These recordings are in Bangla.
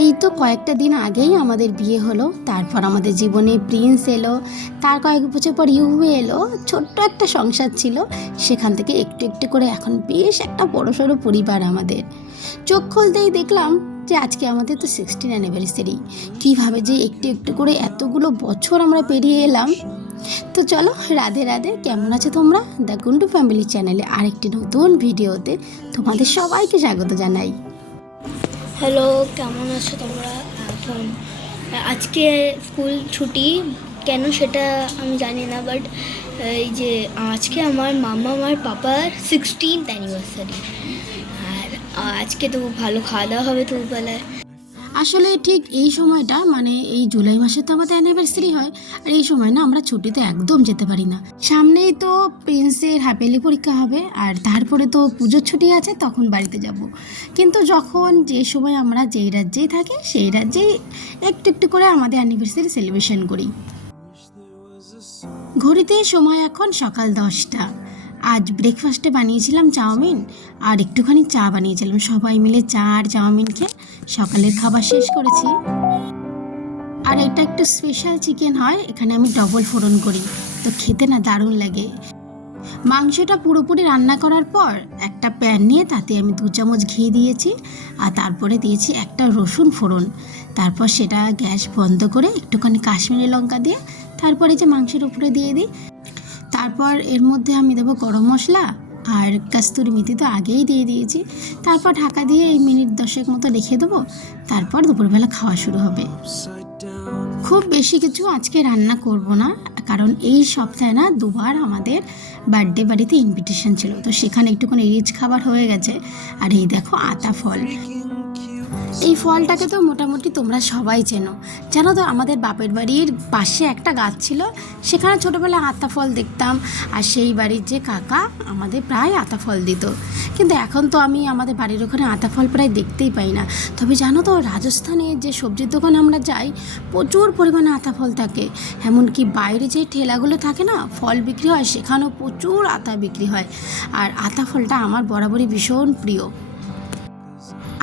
এই তো কয়েকটা দিন আগেই আমাদের বিয়ে হলো, তারপর আমাদের জীবনে প্রিন্স এলো, তার কয়েক বছর পর ইউভি এলো। ছোট্ট একটা সংসার ছিল, সেখান থেকে একটু একটু করে এখন বেশ একটা বড়সড় পরিবার আমাদের। চোখ খুলতেই দেখলাম যে আজকে আমাদের তো 16 অ্যানিভার্সারি। কীভাবে যে একটু একটু করে এতগুলো বছর আমরা পেরিয়ে এলাম। তো চলো, রাধে রাধে। কেমন আছো তোমরা? দ্য গুন্ডু ফ্যামিলি চ্যানেলে আরেকটি নতুন ভিডিওতে তোমাদের সবাইকে স্বাগত জানাই। হ্যালো, কেমন আছো তোমরা? এখন আজকে স্কুল ছুটি কেন সেটা আমি জানি না, বাট এই যে আজকে আমার মামা আমার পাপার 16th অ্যানিভার্সারি, আর আজকে তো ভালো খাওয়া দাওয়া হবে দুপুরবেলায়। আসলে ঠিক এই সময়টা, মানে এই জুলাই মাসে তো আমাদের অ্যানিভার্সারি হয়, আর এই সময় না আমরা ছুটিতে একদম যেতে পারি না। সামনেই তো প্রিন্সের হ্যাপেলি পরীক্ষা হবে, আর তারপরে তো পুজোর ছুটি আছে, তখন বাড়িতে যাব। কিন্তু যখন যে সময় আমরা যেই রাজ্যেই থাকি সেই রাজ্যেই একটু একটু করে আমাদের অ্যানিভার্সারি সেলিব্রেশন করি। ঘড়িতে সময় এখন সকাল 10টা। আজ ব্রেকফাস্টে বানিয়েছিলাম চাউমিন, আর একটুখানি চা বানিয়েছিলাম। সবাই মিলে চা আর চাউমিন খেয়ে সকালের খাবার শেষ করেছি। আর এটা একটু স্পেশাল চিকেন হয়, এখানে আমি ডবল ফোড়ন করি, তো খেতে না দারুণ লাগে। মাংসটা পুরোপুরি রান্না করার পর একটা প্যান নিয়ে তাতে আমি 2 চামচ ঘি দিয়েছি, আর তারপরে দিয়েছি একটা রসুন ফোড়ন। তারপর সেটা গ্যাস বন্ধ করে একটুখানি কাশ্মীরি লঙ্কা দিয়ে তারপরে যে মাংসের উপরে দিয়ে দিই। তারপর এর মধ্যে আমি দেবো গরম মশলা আর কস্তুরি মেথি, তো আগেই দিয়ে দিয়েছি। তারপর ঢাকা দিয়ে এই মিনিট 10 মতো রেখে দেবো, তারপর দুপুরবেলা খাওয়া শুরু হবে। খুব বেশি কিছু আজকে রান্না করব না, কারণ এই সপ্তাহে না দুবার আমাদের বার্থডে বাড়িতে ইনভিটেশন ছিল, তো সেখানে একটুখানি রিচ খাবার হয়ে গেছে। আর এই দেখো আতা ফল, এই ফলটাকে তো মোটামুটি তোমরা সবাই চেনো। জানো তো, আমাদের বাপের বাড়ির পাশে একটা গাছ ছিল, সেখানে ছোটোবেলায় আতা ফল দেখতাম, আর সেই বাড়ির যে কাকা আমাদের প্রায় আতা ফল দিত। কিন্তু এখন তো আমি আমাদের বাড়ির ওখানে আতা ফল প্রায় দেখতেই পাই না। তবে জানো তো, রাজস্থানে যে সবজির দোকানে আমরা যাই, প্রচুর পরিমাণে আতা ফল থাকে। এমনকি বাইরে যে ঠেলাগুলো থাকে না, ফল বিক্রি হয়, সেখানেও প্রচুর আতা বিক্রি হয়। আর আতা ফলটা আমার বরাবরই ভীষণ প্রিয়।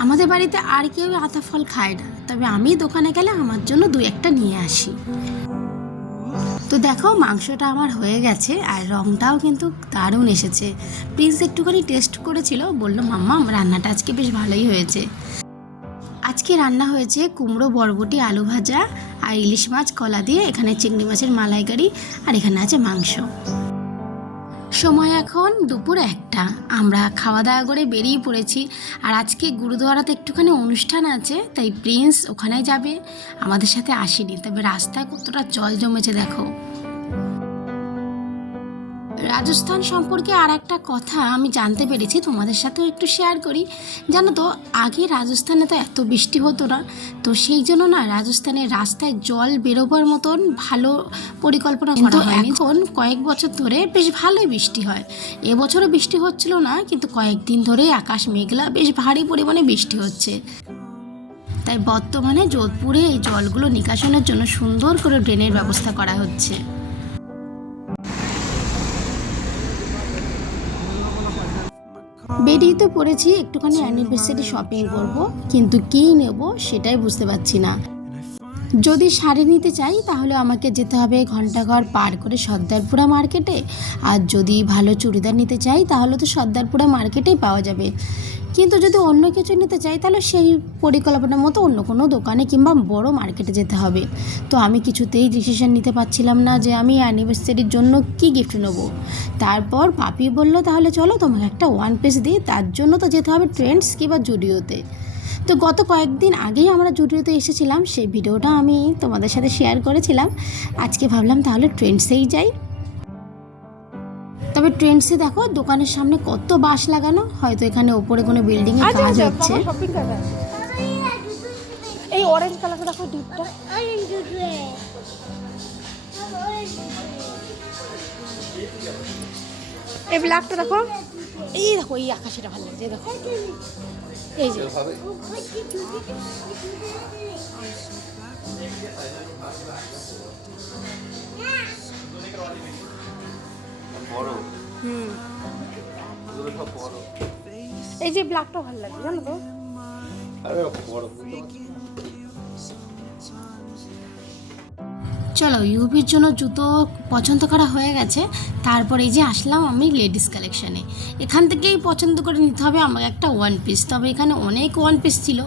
আমাদের বাড়িতে আর কেউ আতা ফল খায় না, তবে আমি দোকানে গেলে আমার জন্য 2-1টা নিয়ে আসি। তো দেখো, মাংসটা আমার হয়ে গেছে, আর রঙটাও কিন্তু দারুণ এসেছে। প্রিন্স একটুখানি টেস্ট করেছিল, বললো মাম্মা রান্নাটা আজকে বেশ ভালোই হয়েছে। আজকে রান্না হয়েছে কুমড়ো বরবটি আলু ভাজা আর ইলিশ মাছ কলা দিয়ে, এখানে চিংড়ি মাছের মালাইকারি, আর এখানে আছে মাংস। সময় এখন দুপুর 1টা। আমরা খাওয়া দাওয়া করে বেরিয়ে পড়েছি। আর আজকে গুরুদুয়ারাতে একটুখানি অনুষ্ঠান আছে, তাই প্রিন্স ওখানে যাবে, আমাদের সাথে আসেনি। তবে রাস্তায় কতটা জল জমেছে দেখো। রাজস্থান সম্পর্কে আর একটা কথা আমি জানতে পেরেছি, তোমাদের সাথেও একটু শেয়ার করি। জানো তো, আগে রাজস্থানে তো এত বৃষ্টি হতো না, তো সেই জন্য না রাজস্থানের রাস্তায় জল বেরোবার মতন ভালো পরিকল্পনা করা হয়নি। এখন কয়েক বছর ধরে বেশ ভালোই বৃষ্টি হয়। এবছরও বৃষ্টি হচ্ছিল না, কিন্তু কয়েকদিন ধরে আকাশ মেঘলা, বেশ ভারী পরিমাণে বৃষ্টি হচ্ছে। তাই বর্তমানে যোধপুরে এই জলগুলো নিকাশনের জন্য সুন্দর করে ড্রেনের ব্যবস্থা করা হচ্ছে। বেরিয়ে তো পড়েছি, একটুখানি অ্যানিভার্সারি শপিং করব, কিন্তু কী নেব সেটাই বুঝতে পারছি না। যদি শাড়ি নিতে চাই তাহলে আমাকে যেতে হবে ঘন্টাঘর পার করে সর্দারপুরা মার্কেটে, আর যদি ভালো চুড়িদার নিতে চাই তাহলে তো সর্দারপুরা মার্কেটেই পাওয়া যাবে। কিন্তু যদি অন্য কিছু নিতে চাই তাহলে সেই পরিকল্পনার মতো অন্য কোনো দোকানে কিংবা বড় মার্কেটে যেতে হবে। তো আমি কিছুতেই ডিসিশন নিতে পারছিলাম না যে আমি অ্যানিভার্সারির জন্য কি গিফট নেব। তারপর পাপি বলল তাহলে চলো তোমাকে একটা 1 পিস দিই, তার জন্য তো যেতে হবে ট্রেন্ডস কিংবা জুডিওতে। তো গত কয়েকদিন আগেই আমরা জুডিওতে এসেছিলাম, সেই ভিডিওটা আমি তোমাদের সাথে শেয়ার করেছিলাম। আজকে ভাবলাম তাহলে ট্রেন্ডসেই যাই। তবে ট্রেন্ডসে দেখো দোকানের সামনে কত বাঁশ লাগানো, হয়তো এখানে ওপরে কোনো বিল্ডিং এর কাজ হচ্ছে। এই অরেঞ্জ কালারটা দেখো, ডিপটা এই ব্ল্যাকটা দেখো, এই দেখো এই আকাশটা ভালো লাগছে, দেখো এই যে এই যে ব্ল্যাকটা ভালো লাগে, জানো তো। চলো ইউভির জন্য জুতো পছন্দ করা হয়ে গেছে। তারপরে এই যে আসলাম আমি লেডিস কালেকশানে। এখান থেকেই পছন্দ করে নিতে হবে আমাকে একটা ওয়ান পিস। তবে এখানে অনেক ওয়ান পিস ছিল,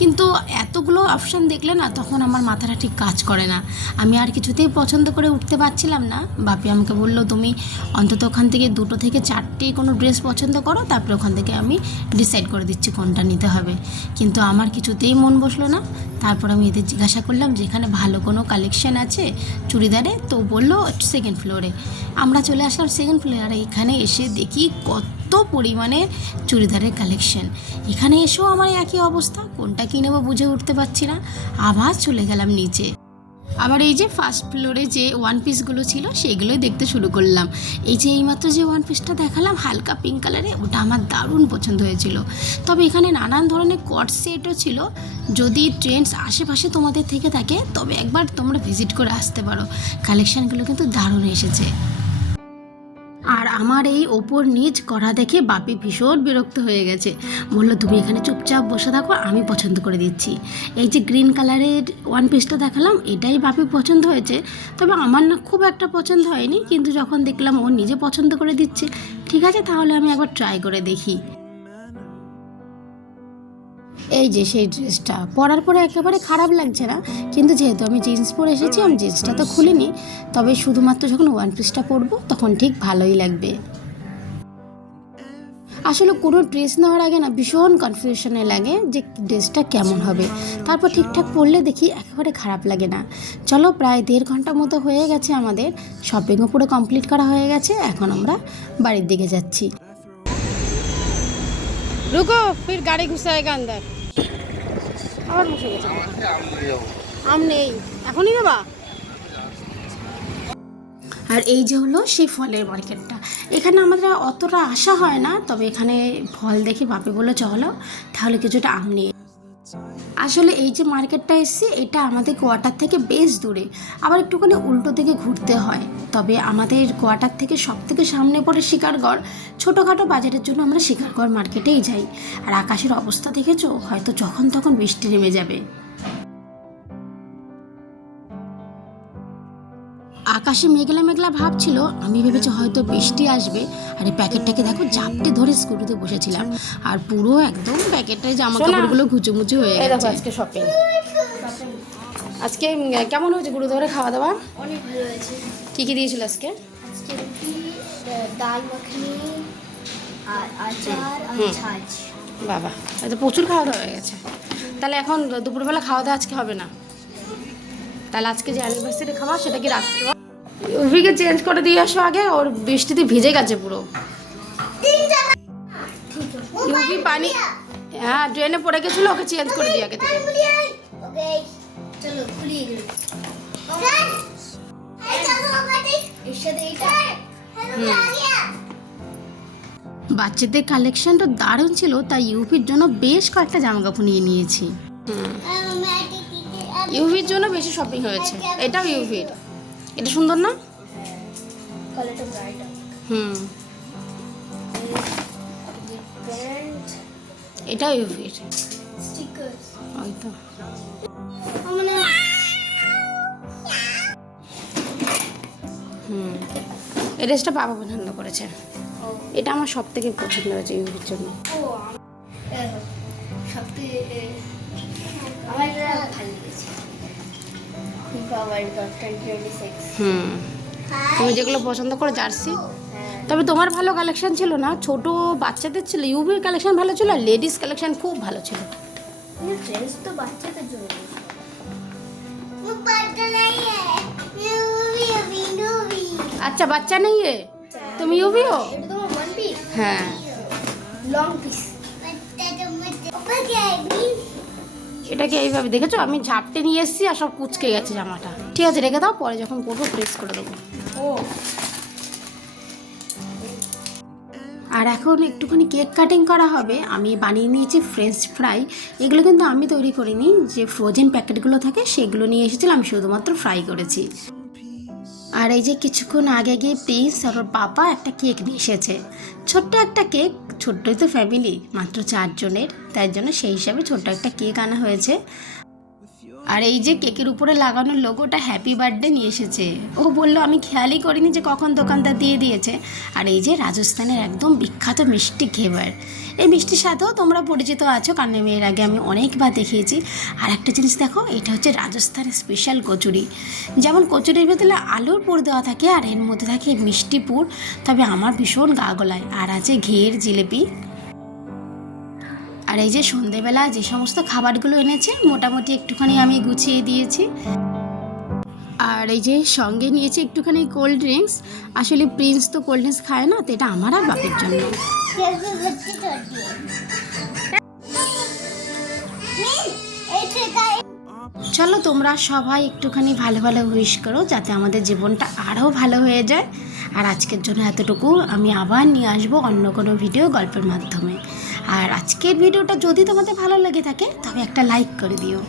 কিন্তু এতগুলো অপশান দেখলে না তখন আমার মাথাটা ঠিক কাজ করে না। আমি আর কিছুতেই পছন্দ করে উঠতে পারছিলাম না। বাপি আমাকে বললো তুমি অন্তত ওখান থেকে 2 থেকে 4টে কোনো ড্রেস পছন্দ করো, তারপরে ওখান থেকে আমি ডিসাইড করে দিচ্ছি কোনটা নিতে হবে। কিন্তু আমার কিছুতেই মন বসলো না। তারপর আমি এদের জিজ্ঞাসা করলাম যে এখানে ভালো কোনো কালেকশান আছে চুড়িদারে, তো বললো 2nd ফ্লোরে। আমরা চলে আসলাম 2nd ফ্লোরে। আর এখানে এসে দেখি কত পরিমাণে চুড়িদারের কালেকশন। এখানে এসেও আমার একই অবস্থা, কোনটা কী নেবো বুঝে উঠতে পারছি না। আবার চলে গেলাম নিচে। আবার এই যে 1st ফ্লোরে যে ওয়ান পিসগুলো ছিল সেইগুলোই দেখতে শুরু করলাম। এই যে এইমাত্র যে ওয়ান পিসটা দেখালাম হালকা পিঙ্ক কালারে, ওটা আমার দারুণ পছন্দ হয়েছিল। তবে এখানে নানান ধরনের কট সেটও ছিল। যদি ট্রেন্ডস আশেপাশে তোমাদের থেকে থাকে তবে একবার তোমরা ভিজিট করে আসতে পারো। কালেকশানগুলো কিন্তু দারুণ এসেছে। আর আমার এই ওপর নিচ করা দেখে বাপি ভীষণ বিরক্ত হয়ে গেছে। বললো তুমি এখানে চুপচাপ বসে থাকো, আমি পছন্দ করে দিচ্ছি। এই যে গ্রিন কালারের ওয়ান পিসটা দেখালাম এটাই বাপি পছন্দ হয়েছে। তবে আমার না খুব একটা পছন্দ হয়নি, কিন্তু যখন দেখলাম ও নিজে পছন্দ করে দিচ্ছে, ঠিক আছে তাহলে আমি একবার ট্রাই করে দেখি। এই যে সেই ড্রেসটা পরার পরে একেবারে খারাপ লাগছে না, কিন্তু যেহেতু আমি জিন্স পরে এসেছি আমি জিন্সটা তো খুলিনি। তবে শুধুমাত্র যখন ওয়ান পিসটা পরবো তখন ঠিক ভালোই লাগবে। আসলে কোনো ড্রেস নেওয়ার আগে না ভীষণ কনফিউশনে লাগে যে ড্রেসটা কেমন হবে, তারপর ঠিকঠাক পরলে দেখি একেবারে খারাপ লাগে না। চলো প্রায় 1.5 ঘন্টা মতো হয়ে গেছে, আমাদের শপিংও পুরো কমপ্লিট করা হয়ে গেছে। এখন আমরা বাড়ির দিকে যাচ্ছি। रुको फिर गाड़ी घुसाएगा अंदर। আবার বসে গেছে। আম নেই, এখনই নেবা? আর এই যে হলো সেই ফলের মার্কেটটা। এখানে আমাদের অতটা আসা হয় না, তবে এখানে ফল দেখে বাপি বললো চলো তাহলে কিছুটা আম নিয়ে। আসলে এই যে মার্কেটটা এসছে এটা আমাদের কোয়ার্টার থেকে বেশ দূরে, আবার একটুখানি উল্টো দিকে ঘুরতে হয়। তবে আমাদের কোয়ার্টার থেকে সব থেকে সামনে পড়ে শিকারগড়। ছোটোখাটো বাজারের জন্য আমরা শিকারগড় মার্কেটেই যাই। আর আকাশের অবস্থা দেখেছো, হয়তো যখন তখন বৃষ্টি নেমে যাবে। আকাশে মেঘলা মেঘলা ভাব ছিল, আমি ভেবেছি হয়তো বৃষ্টি আসবে। আর এই প্যাকেটটাকে দেখো জাপটে ধরে স্কুটিতে বসেছিলাম, আর পুরো একদম প্যাকেটটায় জামা কাপড়গুলো ঘুচুমুচু হয়ে এই দেখো গেছে। আজকে শপিং। আজকে কেমন হয়েছে গুরুদুয়ারে খাওয়া দাওয়া? অনেক ভালো হয়েছে। কি কি দিয়েছিল আজকে? আজকে রুটি, ডাল মাখনি আর আচার আর ছাঁচ। বাবা আচ্ছা, প্রচুর খাওয়া দাওয়া হয়ে গেছে। তাহলে এখন দুপুরবেলা খাওয়া দাওয়া আজকে হবে না? তাহলে আজকে যে অ্যানিভার্সারি খাওয়া সেটা কি রাখতে হবে? উভিকে চেঞ্জ করে দিয়ে আসো আগে, ওর বৃষ্টিতে ভিজে গেছে পুরো। ইউভি পানি, হ্যাঁ ড্রেনে পড়ে গেছিলো, ওকে চেঞ্জ করে দিয়ে আগে থেকে। চলো খুলিয়ে গেল। এর সাথে এইটা বাচ্চাদের কালেকশনটা দারুণ ছিল, তাই ইউপির জন্য বেশ কয়েকটা জামা কাপড় নিয়ে নিয়েছি। ইউভির জন্য বেশি শপিং হয়েছে। এটাও ইউভির, এটা সুন্দর না? কালারটা ব্রাইট। হুম, প্যান্ট এটাও ইউভির। স্টিকার্স ওই তো। মানে হুম, এই ড্রেসটা বাবা পছন্দ করেছে। এটা আমার সব থেকে পছন্দ হয়েছে ইউভির জন্য। সবথেকে আমার এটা ভালো লেগেছে। FIFA world cup 2026। হুম, তুমি যেগুলো পছন্দ করো জার্সি। তবে তোমার ভালো কালেকশন ছিল না, ছোট বাচ্চাদের ছিল। ইউভির কালেকশন ভালো ছিল, আর লেডিস কালেকশন খুব ভালো ছিল। ড্রেস তো বাচ্চাদের জন্য। আচ্ছা বাচ্চা নেই এ, তুমি ইউভিও? এটা তোমার ওয়ান পিস, হ্যাঁ, লং পিস। এটাকে এইভাবে দেখেছো, আমি ঝাপটে নিয়ে এসেছি আর সব কুচকে গেছে জামাটা। ঠিক আছে রেখে দাও, পরে যখন পরবো প্রেস করে দেবো। ও আর এখন একটুখানি কেক কাটিং করা হবে। আমি বানিয়ে নিয়েছি ফ্রেঞ্চ ফ্রাই। এগুলো কিন্তু আমি তৈরি করিনি, যে ফ্রোজেন প্যাকেটগুলো থাকে সেগুলো নিয়ে এসেছিলাম, আমি শুধুমাত্র ফ্রাই করেছি। আর এই যে কিছুক্ষণ আগে গিয়ে প্রিন্স আর ওর বাবা একটা কেক নিয়ে এসেছে, ছোট্ট একটা কেক। ছোট্টই তো ফ্যামিলি, মাত্র 4 জনের, তাই জন্য সেই হিসাবে ছোট্ট একটা কেক আনা হয়েছে। আর এই যে কেকের উপরে লাগানো লোগোটা হ্যাপি বার্থডে নিয়ে এসেছে। ও বললো আমি খেয়ালই করিনি যে কখন দোকানদার দিয়ে দিয়েছে। আর এই যে রাজস্থানের একদম বিখ্যাত মিষ্টি ঘেবার, এই মিষ্টির সাথেও তোমরা পরিচিত আছো, কারণ এর আগে আমি অনেকবার দেখিয়েছি। আর একটা জিনিস দেখো, এটা হচ্ছে রাজস্থানের স্পেশাল কচুরি। যেমন কচুরির ভেতরে আলুর পুর দেওয়া থাকে আর এর মধ্যে থাকে মিষ্টি পুর, তবে আমার ভীষণ গা গলায়। আর আছে ঘিয়ের জিলিপি। আর এই যে সন্ধেবেলা যে সমস্ত খাবারগুলো এনেছে মোটামুটি একটুখানি আমি গুছিয়ে দিয়েছি। আর এই যে সঙ্গে নিয়েছি একটুখানি কোল্ড ড্রিঙ্কস। আসলে প্রিন্স তো কোল্ড ড্রিঙ্কস খায় না, তো এটা আমার আর বাপের জন্য। চলো তোমরা সবাই একটুখানি ভালো ভালো উইশ করো, যাতে আমাদের জীবনটা আরও ভালো হয়ে যায়। আর আজকের জন্য এতটুকু, আমি আবার নিয়ে আসবো অন্য কোনো ভিডিও গল্পের মাধ্যমে। আর আজকের ভিডিওটা যদি তোমাদের ভালো লেগে থাকে তবে একটা লাইক করে দিও।